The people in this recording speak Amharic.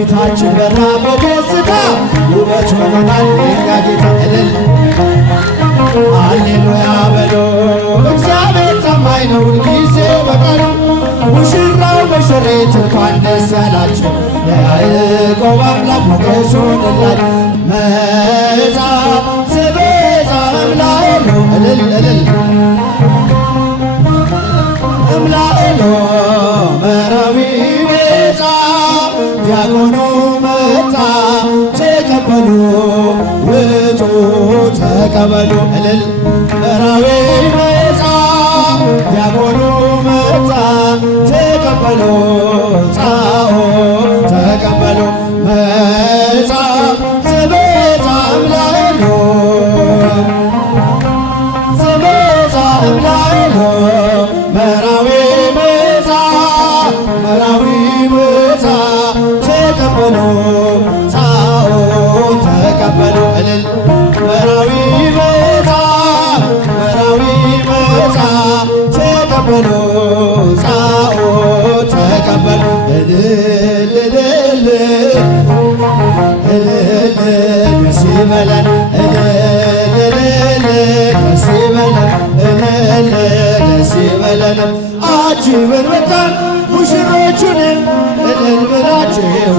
ፊታችን በራ በደስታ ውበት ሆኖናል የኛ ጌታ እልል ሃሌሉያ በሎ እግዚአብሔር ታማኝ ነው ሁልጊዜ በቀኑ ሙሽራው ሙሽሪት እንኳን ደስ ያላቸው የያዕቆብ አምላክ ሞገስ ሆነላቸው መጻ ዘበዛ እምላኤሎ እልል እልል እምላኤሎ መራዊ መጻ ዲያቆኑ መጣ ተቀበሉ ውጡ ተቀበሉ እልል መራዊ መጻ ዲያቆኑ መጣ ተቀበሉ ጻኦ ተቀበሉ መጻ ዘበዛ እምላኤሎ ዘበዛ እምላኤሎ መራዊ መጻ መራዊ መጻ ተቀበሉ ጻኦ ተቀበሉ እልል መራዊ መጻ መራዊ መጻ ተቀበሉ ጻኦ ተቀበሉ እልል እልል እልል ደስ ይበለን እልል እልል ደስ ይበለን እልል ደስ ይበለን አጅበን መጣን ሙሽሮቹን እልል ብላችሁ